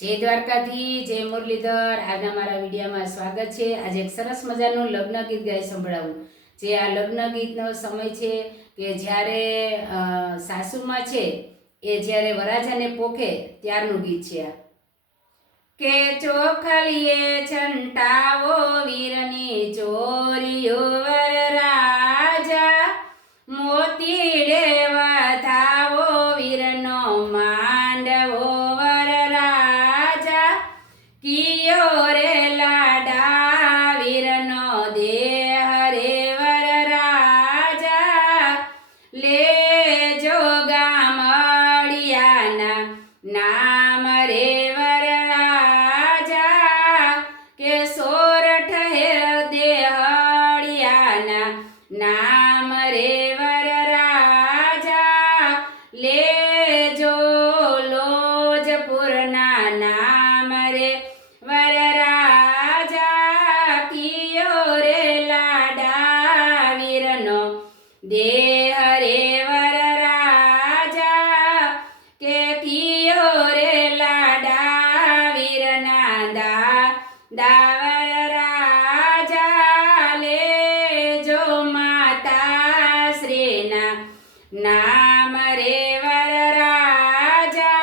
जय द्वारकाधीश, जय मुरलीधर। आज मारा विडियो में स्वागत है। आज एक सरस मजानु लग्न गीत गाई संभळावुं। जे आ लग्न गीतनो समय छे के ज्यारे सासुमां छे ए ज्यारे वराजाने पोखे त्यारनुं गीत छे। आ के चोखलिए छंटावो वीरनी चोरीओ वरराजा, मोतीडे वधावो वीरनो मांडवो कियो रे लाडा वीरनो देह रे वरराजा, ले जो गामडियाना नाम रे वरराजा, के सोरठ हेर देहडियाना नाम रे वरराजा, ले जो लोजपुरना नाम रे वरराजा, कियो रे लाडा वीरनो देह रे वरराजा, के कियो रे लाडा वीरना दा वरराजा, ले जो माता श्रीना नाम रे वरराजा,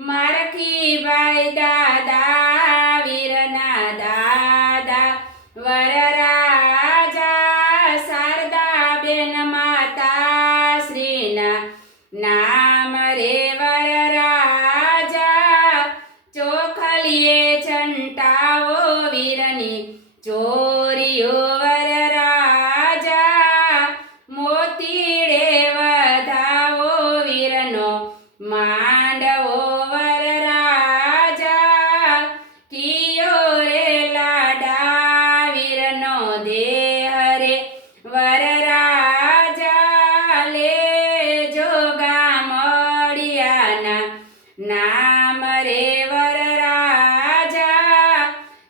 मारखी बाई दादा दादा वरराजा, शारदा बेन माता श्रीना नाम रे वरराजा, चोखलिए छंटावो वीरनी चोरीओ वरराजा, मोतीडे वधावो वीरनो मांडवो वरराजा, कियो रे लाडा वीरनो देह रे वरराजा, ले जो गामडियाना नाम रे वरराजा,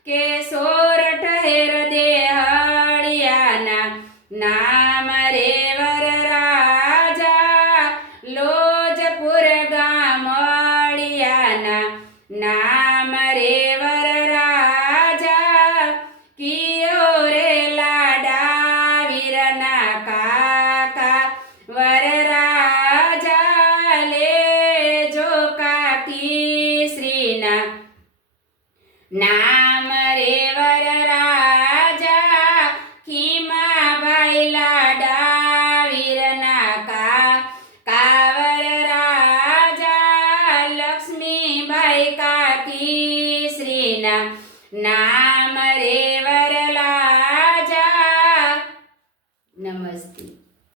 के सोरठ हेर देहडियाना नाम रे वरराजा, लोजपुर गामडियाना नाम रे वरराजा, कियो रे लाडा वीरना काका वरराजा, ले जो काकी श्रीना नाम रे वरराजा, खीमा भाई लाडा वीरना का वरराजा, लक्ष्मी भाई काकी श्रीना नाम रे वरराजा। नमस्ते।